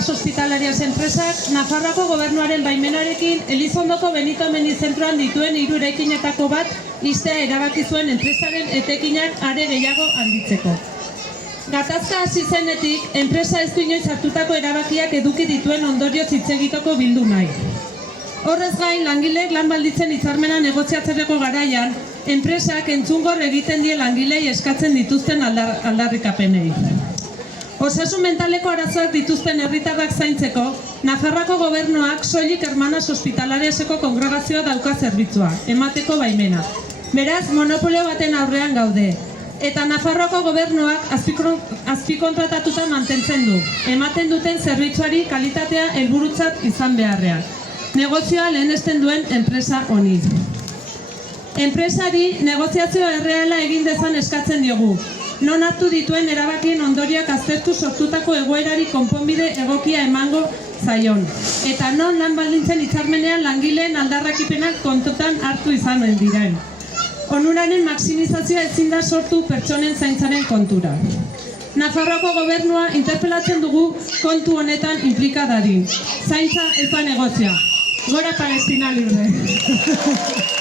Hermanas Hospitalarias enpresak Nafarroako gobernuaren baimenarekin Elizondoko Benito Mendizentruan dituen 3 eraikinetako bat ixtea erabaki zuen enpresaren etekinak are gehiago handitzeko. Gatazka hasi zenetik, enpresa ez du inoiz hartutako erabakiak eduki dituen ondorioz hitz egiteko bildu nahi. Horrez gain, langileek lan baldintzen hitzarmena negoziatzeko garaian, enpresak entzungor egiten die langilei eskatzen dituzten aldarrikapenei. Osasun mentaleko arazoak dituzten herritarrak zaintzeko, Nafarroako gobernuak soilik Hermanas Hospitalariaseko kongregazioa dauka zerbitzua, emateko baimena. Beraz, monopolio baten aurrean gaude. Eta Nafarroako gobernuak azpikontratatuta mantentzen du, ematen duten zerbitzuari kalitatea helburutzat izan beharrean. Negozioa lehenesten duen enpresa honi. Enpresari negoziazio erreala egin dezan eskatzen diogu. Non hartu dituen erabakien ondorioak aztertu sortutako egoerari konponbide egokia emango zaion. Eta non lan baldintzen hitzarmenean langileen aldarrakipenak kontutan hartu izan diren. Onuraren maksimizazioa ezin da sortu pertsonen zaintzaren kontura. Nafarroako gobernua interpelatzen dugu kontu honetan inplika dadin. Zaintza ez da negozioa. Gora Palestina libre!